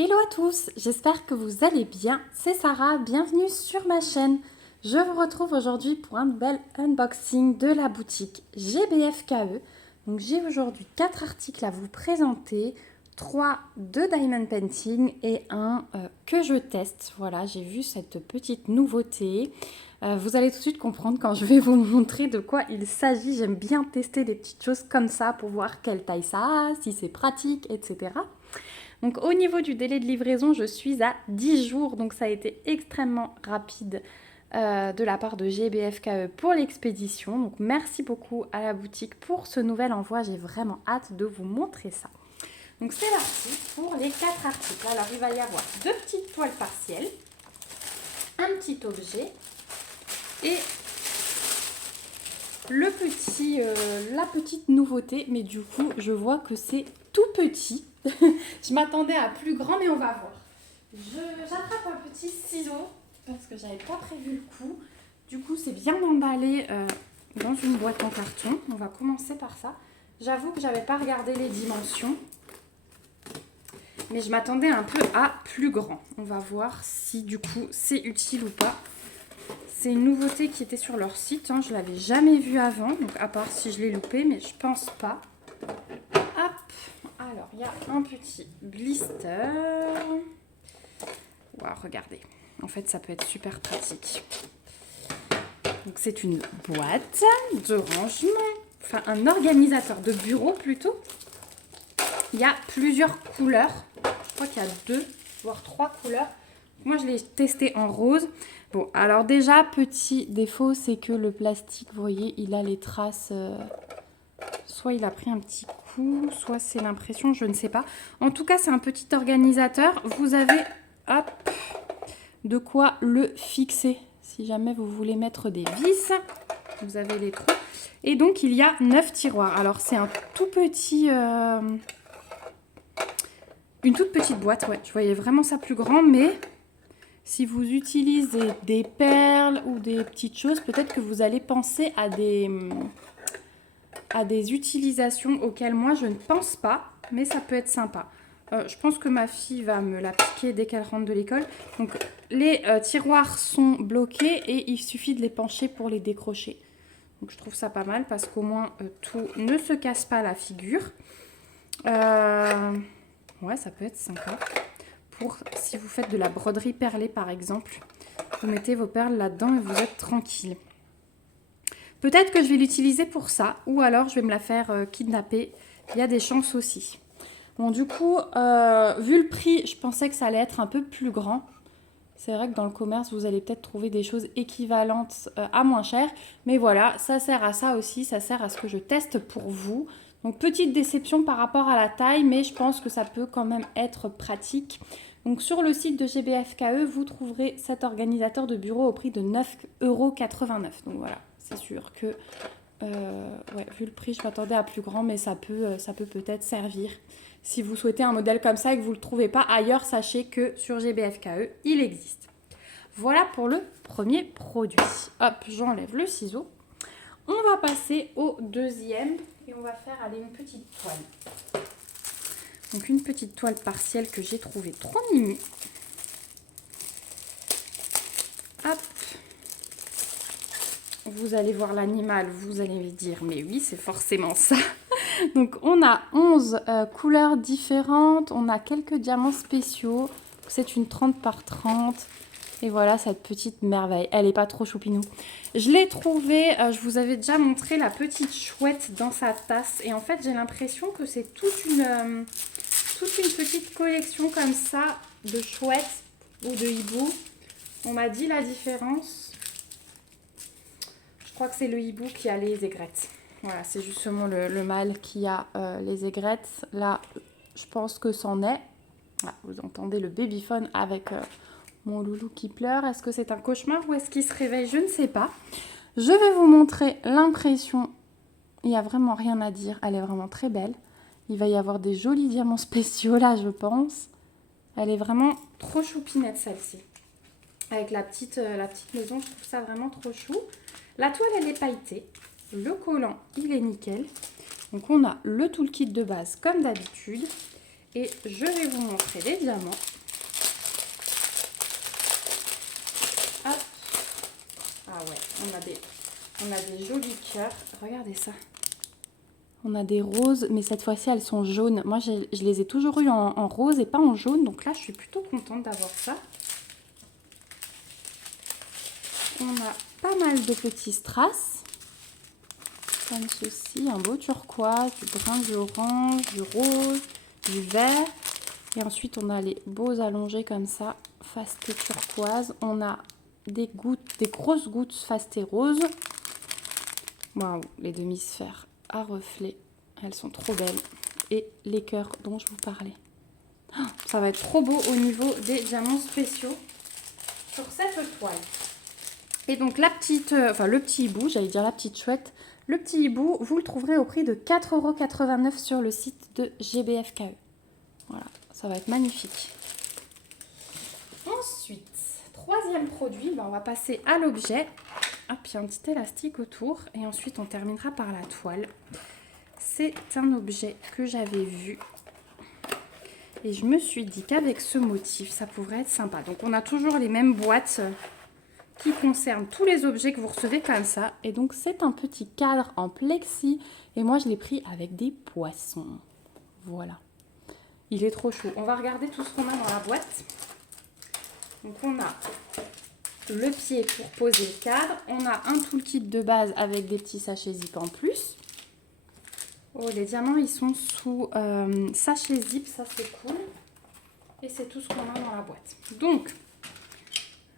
Hello à tous, j'espère que vous allez bien. C'est Sarah, bienvenue sur ma chaîne. Je vous retrouve aujourd'hui pour un nouvel unboxing de la boutique GBFKE. Donc j'ai aujourd'hui 4 articles à vous présenter, 3 de Diamond Painting et un que je teste. Voilà, j'ai vu cette petite nouveauté. Vous allez tout de suite comprendre quand je vais vous montrer de quoi il s'agit. J'aime bien tester des petites choses comme ça pour voir quelle taille ça a, si c'est pratique, etc. Donc au niveau du délai de livraison, je suis à 10 jours, donc ça a été extrêmement rapide de la part de GBFKE pour l'expédition. Donc merci beaucoup à la boutique pour ce nouvel envoi, j'ai vraiment hâte de vous montrer ça. Donc c'est parti pour les 4 articles. Alors il va y avoir 2 petites toiles partielles, un petit objet et la petite nouveauté, mais du coup je vois que c'est tout petit. Je m'attendais à plus grand, mais on va voir. J'attrape un petit ciseau parce que j'avais pas prévu le coup. Du coup, c'est bien emballé dans une boîte en carton. On va commencer par ça. J'avoue que j'avais pas regardé les dimensions, mais je m'attendais un peu à plus grand. On va voir si du coup c'est utile ou pas. C'est une nouveauté qui était sur leur site. Je l'avais jamais vue avant, donc à part si je l'ai loupé, mais je pense pas. Hop. Alors, il y a un petit blister. Wow, regardez. En fait, ça peut être super pratique. Donc, c'est une boîte de rangement. Enfin, un organisateur de bureau plutôt. Il y a plusieurs couleurs. Je crois qu'il y a 2, voire 3 couleurs. Moi, je l'ai testé en rose. Bon, alors déjà, petit défaut, c'est que le plastique, vous voyez, il a les traces... Soit il a pris un petit coup, soit c'est l'impression, je ne sais pas. En tout cas, c'est un petit organisateur. Vous avez, hop, de quoi le fixer. Si jamais vous voulez mettre des vis, vous avez les trous. Et donc, il y a 9 tiroirs. Alors, c'est un tout petit... une toute petite boîte, ouais. Je voyais vraiment ça plus grand, mais... Si vous utilisez des perles ou des petites choses, peut-être que vous allez penser à des utilisations auxquelles moi je ne pense pas, mais ça peut être sympa. Je pense que ma fille va me la piquer dès qu'elle rentre de l'école. Donc les tiroirs sont bloqués et il suffit de les pencher pour les décrocher. Donc je trouve ça pas mal parce qu'au moins tout ne se casse pas la figure. Ouais, ça peut être sympa. Pour si vous faites de la broderie perlée par exemple, vous mettez vos perles là-dedans et vous êtes tranquille. Peut-être que je vais l'utiliser pour ça, ou alors je vais me la faire kidnapper. Il y a des chances aussi. Bon, du coup, vu le prix, je pensais que ça allait être un peu plus grand. C'est vrai que dans le commerce, vous allez peut-être trouver des choses équivalentes à moins cher. Mais voilà, ça sert à ça aussi, ça sert à ce que je teste pour vous. Donc, petite déception par rapport à la taille, mais je pense que ça peut quand même être pratique. Donc, sur le site de GBFKE, vous trouverez cet organisateur de bureau au prix de 9,89 €. Donc, voilà. C'est sûr que, ouais, vu le prix, je m'attendais à plus grand, mais ça peut peut-être servir. Si vous souhaitez un modèle comme ça et que vous ne le trouvez pas ailleurs, sachez que sur GBFKE, il existe. Voilà pour le premier produit. Hop, j'enlève le ciseau. On va passer au deuxième et on va faire aller une petite toile. Donc une petite toile partielle que j'ai trouvée trop mimi. Hop. Vous allez voir l'animal, vous allez me dire, mais oui, c'est forcément ça. Donc, on a 11 couleurs différentes. On a quelques diamants spéciaux. C'est une 30 par 30. Et voilà, cette petite merveille. Elle n'est pas trop choupinou. Je l'ai trouvée, je vous avais déjà montré la petite chouette dans sa tasse. Et en fait, j'ai l'impression que c'est toute une petite collection comme ça de chouettes ou de hibou. On m'a dit la différence. Je crois que c'est le hibou qui a les aigrettes. Voilà, c'est justement le mâle qui a les aigrettes. Là, je pense que c'en est. Ah, vous entendez le babyphone avec mon loulou qui pleure. Est-ce que c'est un cauchemar ou est-ce qu'il se réveille? Je ne sais pas. Je vais vous montrer l'impression. Il n'y a vraiment rien à dire. Elle est vraiment très belle. Il va y avoir des jolis diamants spéciaux là, je pense. Elle est vraiment trop choupinette celle-ci. Avec la petite maison, je trouve ça vraiment trop chou. La toile, elle est pailletée. Le collant, il est nickel. Donc, on a le toolkit de base comme d'habitude. Et je vais vous montrer les diamants. Hop. Ah ouais, on a des jolis cœurs. Regardez ça. On a des roses, mais cette fois-ci, elles sont jaunes. Moi, je les ai toujours eues en rose et pas en jaune. Donc là, je suis plutôt contente d'avoir ça. On a pas mal de petits strass. Comme ceci, un beau turquoise, du brun, du orange, du rose, du vert. Et ensuite, on a les beaux allongés comme ça, fasté turquoise. On a des gouttes, des grosses gouttes fasté rose. Waouh, les demi-sphères à reflets, elles sont trop belles. Et les cœurs dont je vous parlais. Oh, ça va être trop beau au niveau des diamants spéciaux sur cette toile. Et donc la petite, le petit hibou, j'allais dire la petite chouette. Le petit hibou, vous le trouverez au prix de 4,89 € sur le site de GBFKE. Voilà, ça va être magnifique. Ensuite, troisième produit, on va passer à l'objet. Hop, il y a un petit élastique autour et ensuite on terminera par la toile. C'est un objet que j'avais vu et je me suis dit qu'avec ce motif, ça pourrait être sympa. Donc on a toujours les mêmes boîtes qui concernent tous les objets que vous recevez comme ça. Et donc c'est un petit cadre en plexi et moi je l'ai pris avec des poissons. Voilà. Il est trop chaud. On va regarder tout ce qu'on a dans la boîte. Donc on a le pied pour poser le cadre. On a un toolkit de base avec des petits sachets zip en plus. Oh, les diamants, ils sont sous sachet zip, ça c'est cool. Et c'est tout ce qu'on a dans la boîte. Donc,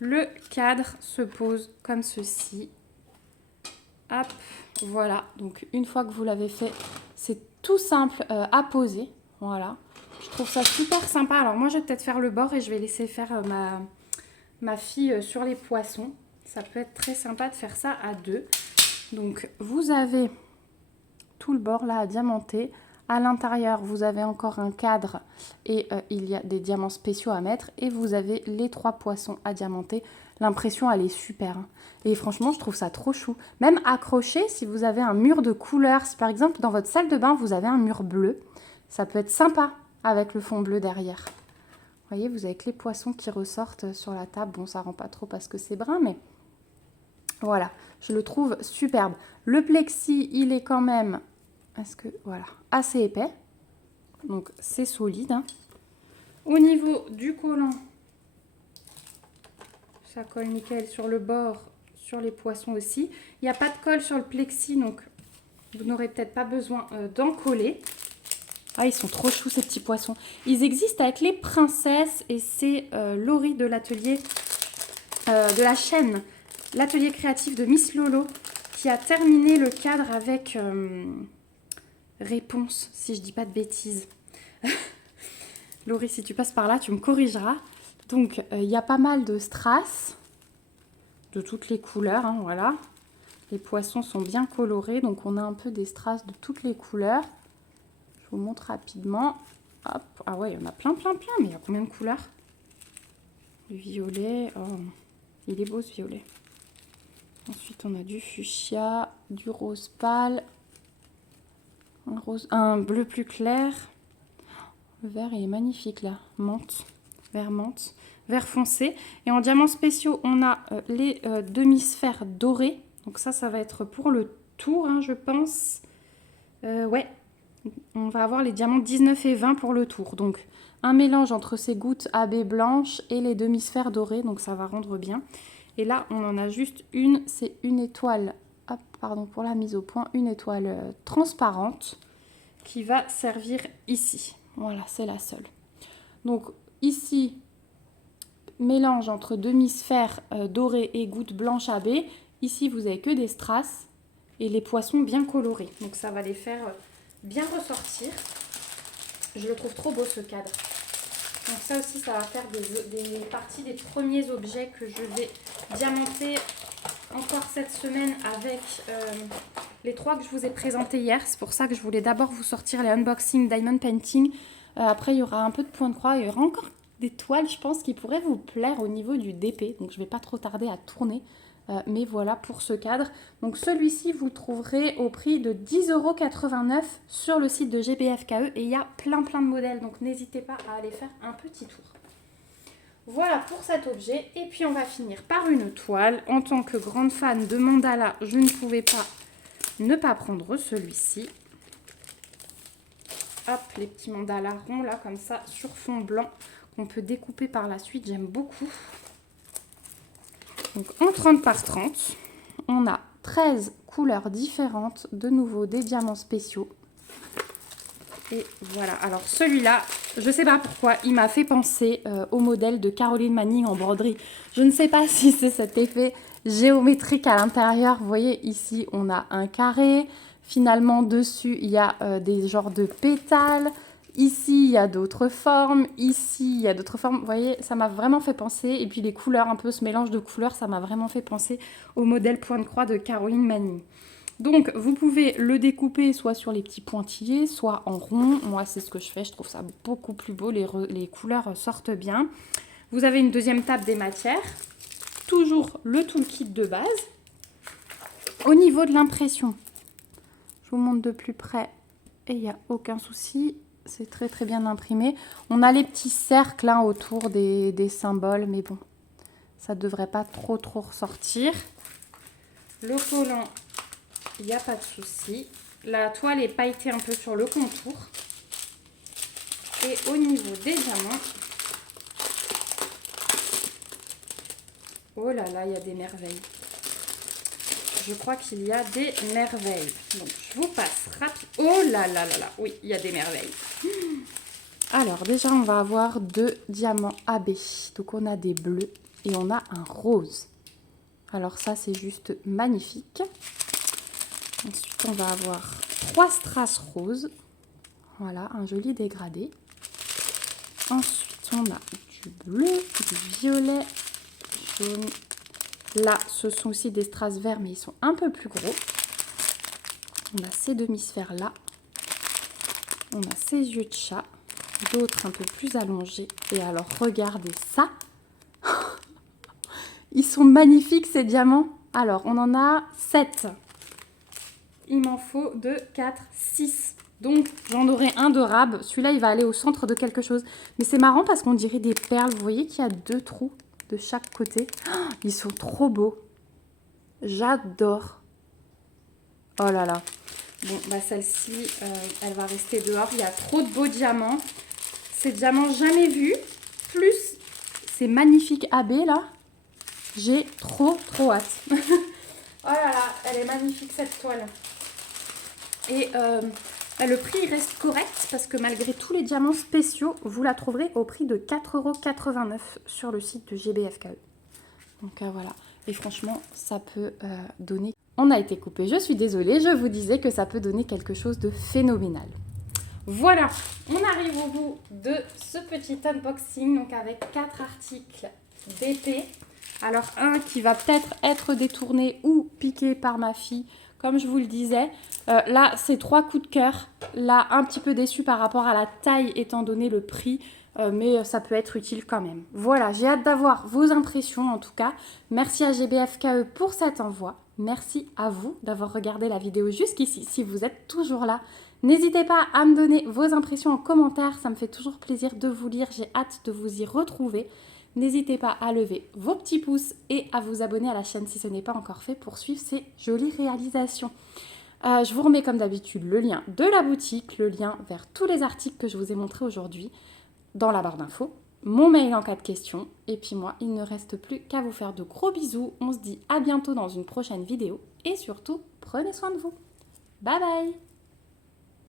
le cadre se pose comme ceci. Hop, voilà. Donc, une fois que vous l'avez fait, c'est tout simple à poser. Voilà. Je trouve ça super sympa. Alors, moi, je vais peut-être faire le bord et je vais laisser faire ma fille sur les poissons. Ça peut être très sympa de faire ça à deux. Donc, vous avez tout le bord là à diamanter. À l'intérieur, vous avez encore un cadre et il y a des diamants spéciaux à mettre. Et vous avez les 3 poissons à diamanter. L'impression, elle est super. Hein. Et franchement, je trouve ça trop chou. Même accroché, si vous avez un mur de couleur. Si par exemple, dans votre salle de bain, vous avez un mur bleu. Ça peut être sympa avec le fond bleu derrière. Vous voyez, vous avez que les poissons qui ressortent sur la table. Bon, ça rend pas trop parce que c'est brun, mais voilà. Je le trouve superbe. Le plexi, il est quand même... voilà, assez épais, donc c'est solide. Hein. Au niveau du collant, ça colle nickel sur le bord, sur les poissons aussi. Il n'y a pas de colle sur le plexi, donc vous n'aurez peut-être pas besoin d'en coller. Ah, ils sont trop choux ces petits poissons. Ils existent avec les princesses et c'est Laurie de l'atelier, de la chaîne, l'atelier créatif de Miss Lolo, qui a terminé le cadre avec... Réponse, si je dis pas de bêtises. Laurie, si tu passes par là, tu me corrigeras. Donc, il y a pas mal de strass de toutes les couleurs. Hein, voilà. Les poissons sont bien colorés. Donc, on a un peu des strass de toutes les couleurs. Je vous montre rapidement. Hop. Ah ouais, il y en a plein. Mais il y a combien de couleurs? Du violet. Oh, il est beau ce violet. Ensuite, on a du fuchsia, du rose pâle. Un bleu plus clair. Le vert, il est magnifique là. Menthe. Vert foncé. Et en diamants spéciaux, on a les demi-sphères dorées. Donc ça va être pour le tour, hein, je pense. Ouais. On va avoir les diamants 19 et 20 pour le tour. Donc un mélange entre ces gouttes AB blanches et les demi-sphères dorées. Donc ça va rendre bien. Et là, on en a juste une. C'est une étoile. Hop, pardon pour la mise au point. Une étoile transparente qui va servir ici. Voilà, c'est la seule. Donc ici, mélange entre demi-sphères dorées et gouttes blanches AB. Ici, vous avez que des strass et les poissons bien colorés. Donc ça va les faire bien ressortir. Je le trouve trop beau ce cadre. Donc ça aussi, ça va faire des parties des premiers objets que je vais diamanter encore cette semaine avec les 3 que je vous ai présentés hier. C'est pour ça que je voulais d'abord vous sortir les unboxing diamond painting. Après, il y aura un peu de point de croix. Il y aura encore des toiles, je pense, qui pourraient vous plaire au niveau du DP. Donc, je ne vais pas trop tarder à tourner mais voilà pour ce cadre. Donc celui-ci, vous le trouverez au prix de 10,89 € sur le site de GBFKE et il y a plein de modèles, donc n'hésitez pas à aller faire un petit tour. Voilà pour cet objet. Et puis on va finir par une toile. En tant que grande fan de mandala, je ne pouvais pas ne pas prendre celui-ci. Hop, les petits mandalas ronds là, comme ça, sur fond blanc, qu'on peut découper par la suite. J'aime beaucoup. Donc en 30 par 30, on a 13 couleurs différentes. De nouveau, des diamants spéciaux. Et voilà, alors celui-là, je ne sais pas pourquoi, il m'a fait penser au modèle de Caroline Manning en broderie. Je ne sais pas si c'est cet effet géométrique à l'intérieur. Vous voyez, ici, on a un carré. Finalement, dessus, il y a des genres de pétales. Ici, il y a d'autres formes. Ici, il y a d'autres formes. Vous voyez, ça m'a vraiment fait penser. Et puis les couleurs, un peu ce mélange de couleurs, ça m'a vraiment fait penser au modèle point de croix de Caroline Manning. Donc, vous pouvez le découper soit sur les petits pointillés, soit en rond. Moi, c'est ce que je fais. Je trouve ça beaucoup plus beau. Les couleurs sortent bien. Vous avez une deuxième table des matières. Toujours le toolkit de base. Au niveau de l'impression, je vous montre de plus près et il n'y a aucun souci. C'est très très bien imprimé. On a les petits cercles hein, autour des symboles, mais bon, ça ne devrait pas trop ressortir. Le collant, il n'y a pas de souci. La toile est pailletée un peu sur le contour. Et au niveau des diamants, oh là là, il y a des merveilles. Je crois qu'il y a des merveilles. Donc, je vous passe rapide. Oh là là là là, oui, il y a des merveilles. Alors, déjà, on va avoir 2 diamants AB. Donc, on a des bleus et on a un rose. Alors, ça, c'est juste magnifique. Ensuite, on va avoir 3 strass roses. Voilà, un joli dégradé. Ensuite, on a du bleu, du violet, jaune. Là, ce sont aussi des strass verts, mais ils sont un peu plus gros. On a ces demi-sphères-là. On a ces yeux de chat. D'autres un peu plus allongés. Et alors, regardez ça. Ils sont magnifiques, ces diamants. Alors, on en a 7. Il m'en faut 2, 4, 6. Donc, j'en aurai un de rab. Celui-là, il va aller au centre de quelque chose. Mais c'est marrant parce qu'on dirait des perles. Vous voyez qu'il y a 2 trous de chaque côté. Oh, ils sont trop beaux. J'adore. Oh là là. Bon, bah celle-ci, elle va rester dehors. Il y a trop de beaux diamants. Ces diamants jamais vus. Plus ces magnifiques AB là. J'ai trop hâte. Oh là là, elle est magnifique cette toile. Et le prix il reste correct parce que malgré tous les diamants spéciaux, vous la trouverez au prix de 4,89 € sur le site de GBFKE. Donc voilà. Et franchement, ça peut donner... On a été coupé, je suis désolée. Je vous disais que ça peut donner quelque chose de phénoménal. Voilà, on arrive au bout de ce petit unboxing. Donc avec 4 articles d'épée. Alors un qui va peut-être être détourné ou piqué par ma fille, comme je vous le disais. Là, c'est 3 coups de cœur. Là, un petit peu déçu par rapport à la taille étant donné le prix. Mais ça peut être utile quand même. Voilà, j'ai hâte d'avoir vos impressions en tout cas. Merci à GBFKE pour cet envoi. Merci à vous d'avoir regardé la vidéo jusqu'ici. Si vous êtes toujours là, n'hésitez pas à me donner vos impressions en commentaire. Ça me fait toujours plaisir de vous lire. J'ai hâte de vous y retrouver. N'hésitez pas à lever vos petits pouces et à vous abonner à la chaîne si ce n'est pas encore fait pour suivre ces jolies réalisations. Je vous remets comme d'habitude le lien de la boutique, le lien vers tous les articles que je vous ai montrés aujourd'hui dans la barre d'infos, mon mail en cas de questions. Et puis moi, il ne reste plus qu'à vous faire de gros bisous. On se dit à bientôt dans une prochaine vidéo. Et surtout, prenez soin de vous. Bye bye!